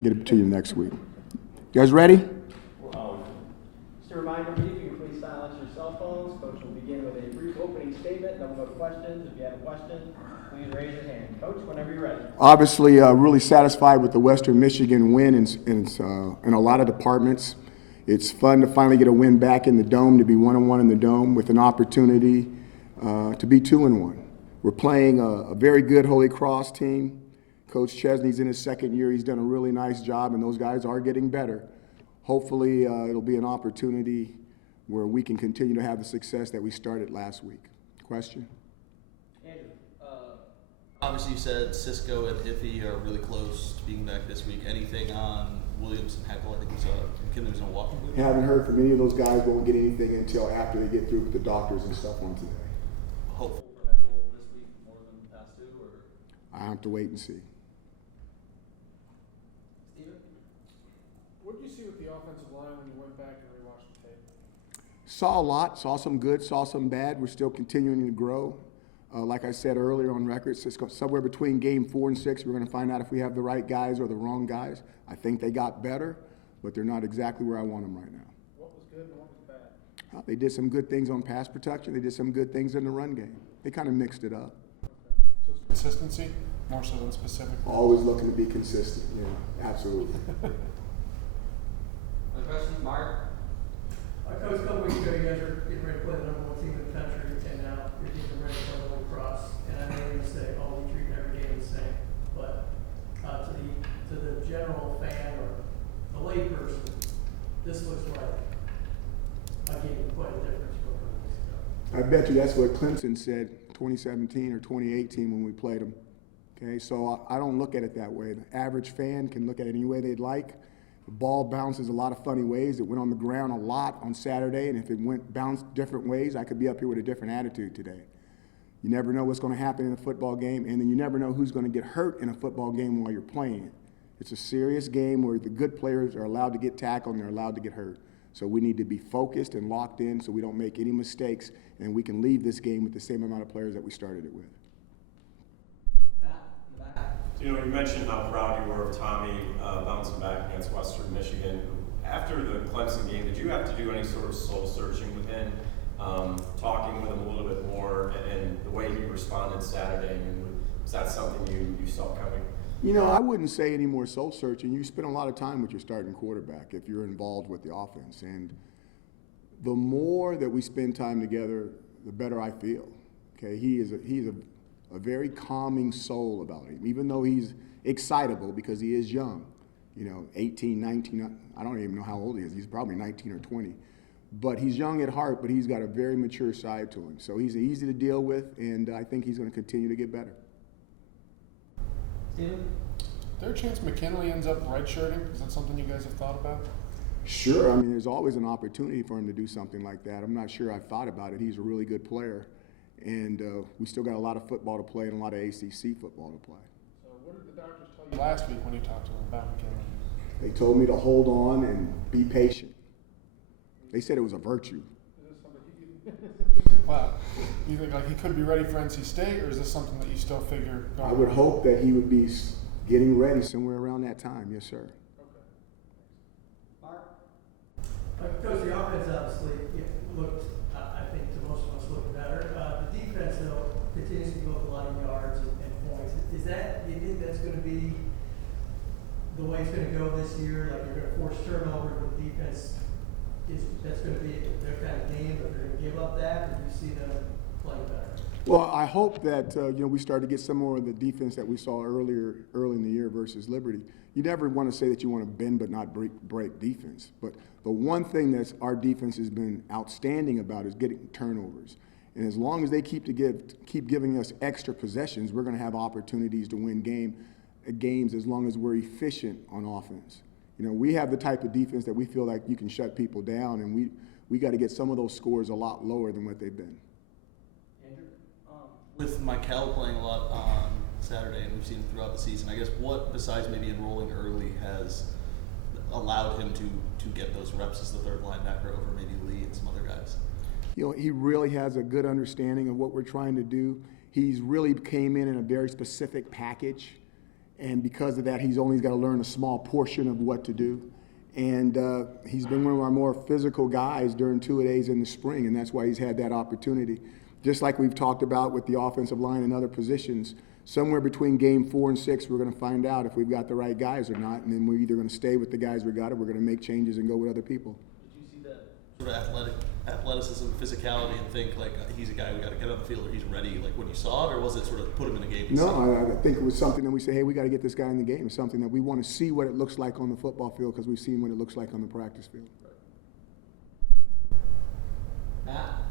Get it to you next week. You guys ready? Just a reminder, if you can please silence your cell phones. Coach will begin with a brief opening statement, then we'll go to questions. If you have a question, please raise your hand. Coach, whenever you're ready. Obviously, really satisfied with the Western Michigan win in a lot of departments. It's fun to finally get a win back in the Dome, to be 1-1 in the Dome with an opportunity to be 2-1. We're playing a very good Holy Cross team. Coach Chesney's in his second year. He's done a really nice job, and those guys are getting better. Hopefully, it'll be an opportunity where we can continue to have the success that we started last week. Question? Andrew, obviously you said Cisco and Iffy are really close to being back this week. Anything on Williams and Heckle? I think McKinley was in a walking boot. Haven't heard from any of those guys. Won't get anything until after they get through with the doctors and stuff on today. Hopeful for Heckle this week more than the past two, or? I have to wait and see. What did you see with the offensive line when you went back and rewatched the tape? Saw a lot, saw some good, saw some bad. We're still continuing to grow. Like I said earlier on record, somewhere between game 4 and 6, we're going to find out if we have the right guys or the wrong guys. I think they got better, but they're not exactly where I want them right now. What was good and what was bad? They did some good things on pass protection. They did some good things in the run game. They kind of mixed it up. Okay. So it's consistency more so than specific? Always looking to be consistent. Yeah, absolutely. Other questions, Mark? Coach, a couple weeks ago, you guys were getting ready to play the #1 team in the country, and now your team's ready to play the Holy Cross. And I know you're going to say, oh, we treat every game the same, but to the general fan or the layperson, this looks like a game with quite a difference from a couple weeks ago. I bet you that's what Clemson said 2017 or 2018 when we played them. Okay, so I don't look at it that way. The average fan can look at it any way they'd like. The ball bounces a lot of funny ways. It went on the ground a lot on Saturday, and if it bounced different ways, I could be up here with a different attitude today. You never know what's going to happen in a football game, and then you never know who's going to get hurt in a football game while you're playing it. It's a serious game where the good players are allowed to get tackled and they're allowed to get hurt. So we need to be focused and locked in so we don't make any mistakes, and we can leave this game with the same amount of players that we started it with. You mentioned how proud you were of Tommy bouncing back against Western Michigan. After the Clemson game, did you have to do any sort of soul searching with him, talking with him a little bit more, and the way he responded Saturday? I mean, was that something you saw coming? I wouldn't say any more soul searching. You spend a lot of time with your starting quarterback if you're involved with the offense. And the more that we spend time together, the better I feel. Okay, he's a very calming soul about him, even though he's excitable because he is young. 18, 19, I don't even know how old he is. He's probably 19 or 20. But he's young at heart, but he's got a very mature side to him. So he's easy to deal with, and I think he's going to continue to get better. Steven? Is there a chance McKinley ends up redshirting? Is that something you guys have thought about? Sure. There's always an opportunity for him to do something like that. I'm not sure I've thought about it. He's a really good player. And we still got a lot of football to play and a lot of ACC football to play. So what did the doctors tell you last week when you talked to them about McKinley? They told me to hold on and be patient. They said it was a virtue. Is this something wow. You think he could be ready for NC State, or is this something that you still figure? I would hope that he would be getting ready somewhere around that time. Yes, sir. Okay. Mark? Coach, the offense obviously looked, I think to most of us, looked better. The defense, though, continues to give up a lot of yards and points. Do you think that's going to be the way it's going to go this year? Like, you're going to force turnovers with defense. That's going to be their kind of game, but they're going to give up that, or do you see them playing better? Well, I hope that we start to get some more of the defense that we saw early in the year versus Liberty. You never want to say that you want to bend but not break defense. But the one thing that our defense has been outstanding about is getting turnovers. And as long as they keep giving us extra possessions, we're going to have opportunities to win games as long as we're efficient on offense. We have the type of defense that we feel like you can shut people down, and we got to get some of those scores a lot lower than what they've been. Andrew? With Michael playing a lot on Saturday, and we've seen him throughout the season, I guess what, besides maybe enrolling early, has allowed him to get those reps as the third linebacker over maybe Lee and some other guys? He really has a good understanding of what we're trying to do. He's really came in a very specific package. And because of that, he's only got to learn a small portion of what to do. And he's been one of our more physical guys during two-a-days in the spring, and that's why he's had that opportunity. Just like we've talked about with the offensive line and other positions, somewhere between game 4 and 6, we're going to find out if we've got the right guys or not, and then we're either going to stay with the guys we got or we're going to make changes and go with other people. Did you see that sort of athleticism, physicality, and think like he's a guy we got to get on the field or he's ready? Like when you saw it, or was it sort of put him in a game? No, I think it was something that we say, hey, we got to get this guy in the game. It's something that we want to see what it looks like on the football field because we've seen what it looks like on the practice field. Matt?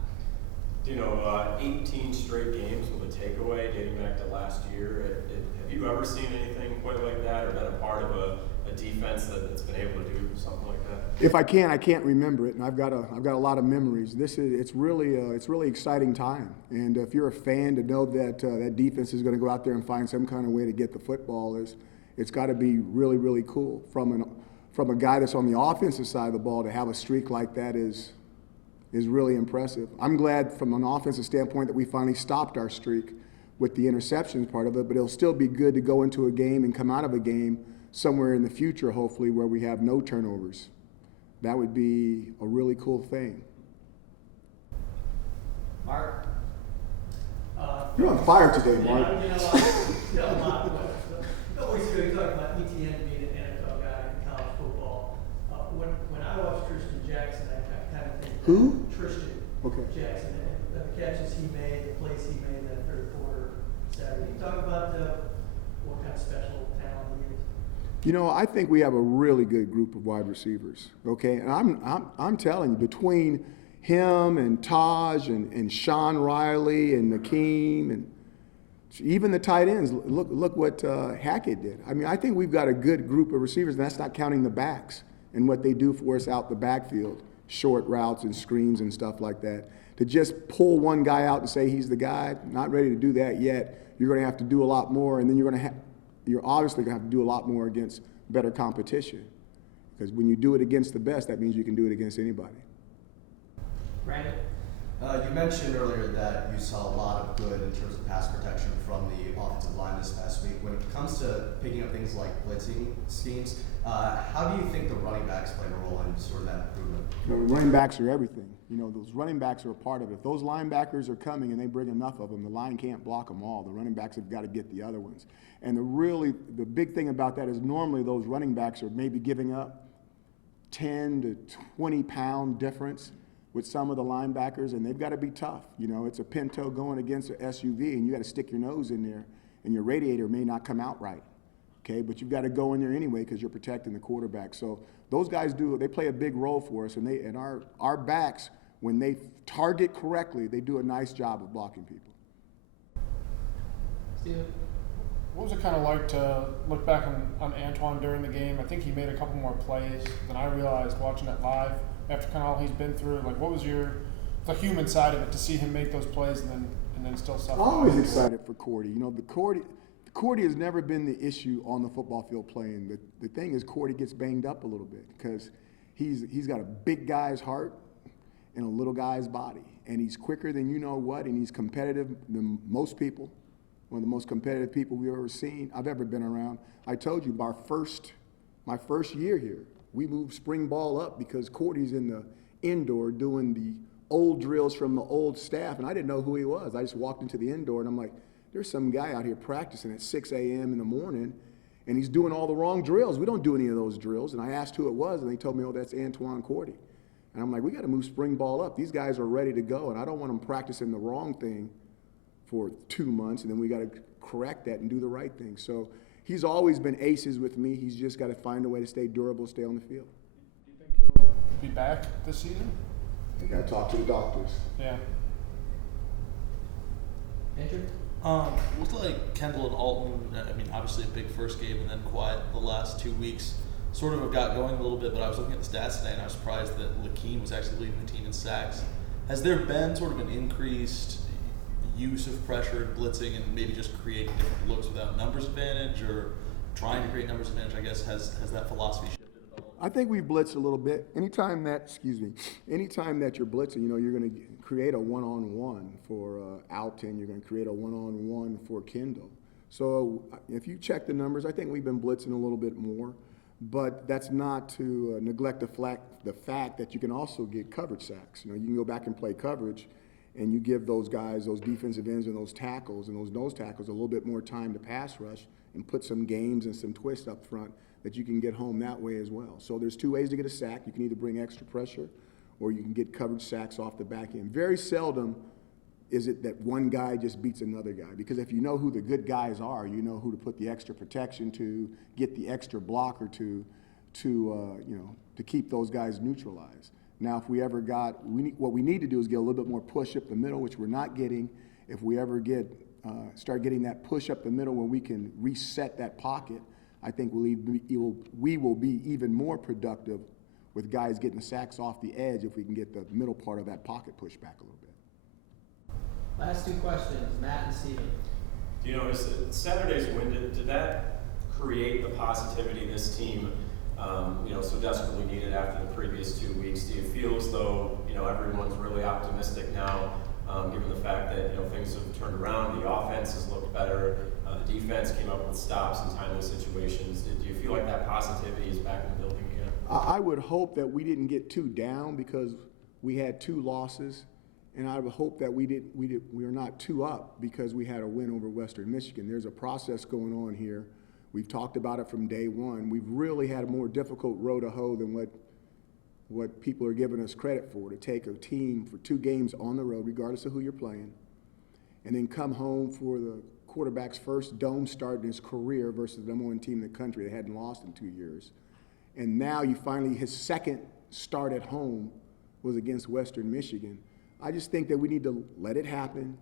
18 straight games with a takeaway dating back to last year. Have you ever seen anything quite like that, or been a part of a defense that's been able to do something like that? If I can't remember it, and I've got a lot of memories. It's really exciting time, and if you're a fan, to know that that defense is going to go out there and find some kind of way to get the football it's got to be really, really cool. From a guy that's on the offensive side of the ball to have a streak like that is really impressive. I'm glad from an offensive standpoint that we finally stopped our streak with the interceptions part of it, but it'll still be good to go into a game and come out of a game somewhere in the future, hopefully, where we have no turnovers. That would be a really cool thing. Mark? You're on fire today, Mark. A lot of questions. A couple weeks ago, you talked about ETN being an NFL guy in college football. When I watch Tristan Jackson, I kind of think that Who? Tristan Jackson, the catches he made, the plays he made in that third quarter Saturday. Can you talk about what kind of special talent he is? I think we have a really good group of wide receivers. Okay, and I'm telling you, between him and Taj and Sean Riley and Nakeem and even the tight ends, look what Hackett did. I mean, I think we've got a good group of receivers, and that's not counting the backs and what they do for us out the backfield, short routes and screens and stuff like that. To just pull one guy out and say he's the guy, not ready to do that yet. You're going to have to do a lot more, and then you're obviously going to have to do a lot more against better competition. Because when you do it against the best, that means you can do it against anybody. Brandon? You mentioned earlier that you saw a lot of good in terms of pass protection from the offensive line this past week. When it comes to picking up things like blitzing schemes, how do you think the running backs played a role in sort of that improvement? Running backs are everything. Those running backs are a part of it. If those linebackers are coming and they bring enough of them, the line can't block them all. The running backs have got to get the other ones. And the big thing about that is normally those running backs are maybe giving up 10 to 20 pound difference with some of the linebackers, and they've got to be tough. It's a Pinto going against an SUV, and you got to stick your nose in there, and your radiator may not come out right. Okay, but you've got to go in there anyway because you're protecting the quarterback. So those guys they play a big role for us, and our backs, when they target correctly, they do a nice job of blocking people. Steven? What was it kind of like to look back on Antoine during the game? I think he made a couple more plays than I realized watching it live after kind of all he's been through. Like, what was the human side of it to see him make those plays and then still suffer? I'm always excited for Cordy. Cordy has never been the issue on the football field playing. The thing is, Cordy gets banged up a little bit because he's got a big guy's heart and a little guy's body, and he's quicker than you know what, and he's competitive than most people. One of the most competitive people I've ever been around. I told you, my first year here, we moved spring ball up because Cordy's in the indoor doing the old drills from the old staff, and I didn't know who he was. I just walked into the indoor, and I'm like, there's some guy out here practicing at 6 a.m. in the morning, and he's doing all the wrong drills. We don't do any of those drills. And I asked who it was, and they told me, oh, that's Antoine Cordy. And I'm like, we got to move spring ball up. These guys are ready to go, and I don't want them practicing the wrong thing for 2 months, and then we got to correct that and do the right thing. So he's always been aces with me. He's just got to find a way to stay durable, stay on the field. Do you think he'll be back this season? You got to talk to the doctors. Yeah. Andrew? Looked like Kendall and Alton, obviously a big first game and then quiet the last 2 weeks, sort of have got going a little bit, but I was looking at the stats today and I was surprised that Lakeem was actually leading the team in sacks. Has there been sort of an increased use of pressure and blitzing and maybe just creating different looks without numbers advantage, or trying to create numbers advantage? I guess has that philosophy shifted at all? I think we blitzed a little bit. Anytime that you're blitzing, you're going to create a one-on-one for Alton. You're going to create a one-on-one for Kendall. So if you check the numbers, I think we've been blitzing a little bit more, but that's not to neglect the fact that you can also get coverage sacks. You know, you can go back and play coverage, and you give those guys, those defensive ends and those tackles and those nose tackles a little bit more time to pass rush and put some games and some twists up front that you can get home that way as well. So there's two ways to get a sack. You can either bring extra pressure or you can get coverage sacks off the back end. Very seldom is it that one guy just beats another guy, because if you know who the good guys are, you know who to put the extra protection to, get the extra blocker to keep those guys neutralized. Now, if we ever what we need to do is get a little bit more push up the middle, which we're not getting. If we ever start getting that push up the middle where we can reset that pocket, I think we will be even more productive with guys getting the sacks off the edge if we can get the middle part of that pocket pushed back a little bit. Last two questions, Matt and Steven. Do you know, Saturday's win, did that create the positivity this team, so desperately needed after the previous 2 weeks? Do you feel as though, everyone's really optimistic now, given the fact that, things have turned around, the offense has looked better, the defense came up with stops in timely situations? Do you feel like that positivity is back in the building again? I would hope that we didn't get too down because we had 2 losses. And I would hope that we are not 2 up because we had a win over Western Michigan. There's a process going on here. We've talked about it from day one. We've really had a more difficult road to hoe than what people are giving us credit for, to take a team for 2 games on the road, regardless of who you're playing, and then come home for the quarterback's first dome start in his career versus the #1 team in the country that hadn't lost in 2 years. And now his second start at home was against Western Michigan. I just think that we need to let it happen,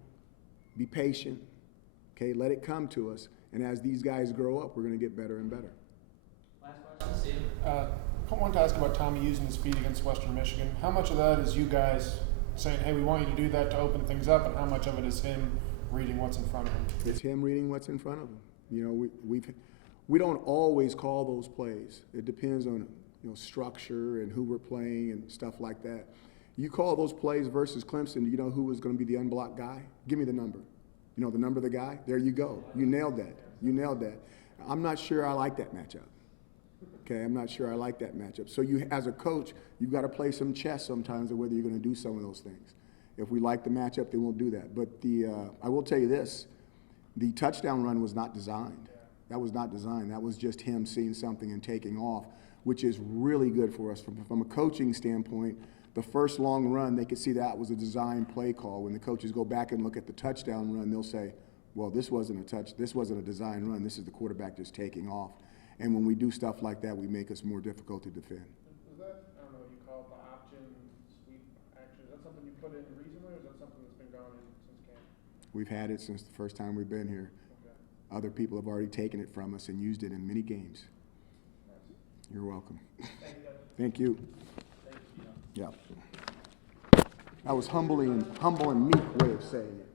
be patient, okay, let it come to us, and as these guys grow up, we're going to get better and better. Last question, Steven. I wanted to ask about Tommy using his feet against Western Michigan. How much of that is you guys saying, hey, we want you to do that to open things up, and how much of it is him reading what's in front of him? It's him reading what's in front of him. We don't always call those plays. It depends on structure and who we're playing and stuff like that. You call those plays versus Clemson, do you know who was going to be the unblocked guy? Give me the number. You know the number of the guy? There you go. You nailed that. I'm not sure I like that matchup. Okay, I'm not sure I like that matchup. So as a coach, you've got to play some chess sometimes of whether you're going to do some of those things. If we like the matchup, then we'll do that. But I will tell you this, the touchdown run was not designed. That was not designed. That was just him seeing something and taking off, which is really good for us. From a coaching standpoint, the first long run, they could see that was a design play call. When the coaches go back and look at the touchdown run, they'll say, well, this wasn't a design run. This is the quarterback just taking off. And when we do stuff like that, we make us more difficult to defend. Is that, I don't know what you call it, the option sweep action? Is that something you put in recently, or is that something that's been going in since camp? We've had it since the first time we've been here. Okay. Other people have already taken it from us and used it in many games. You're welcome. Thank you. Yeah. That was humble and meek way of saying it.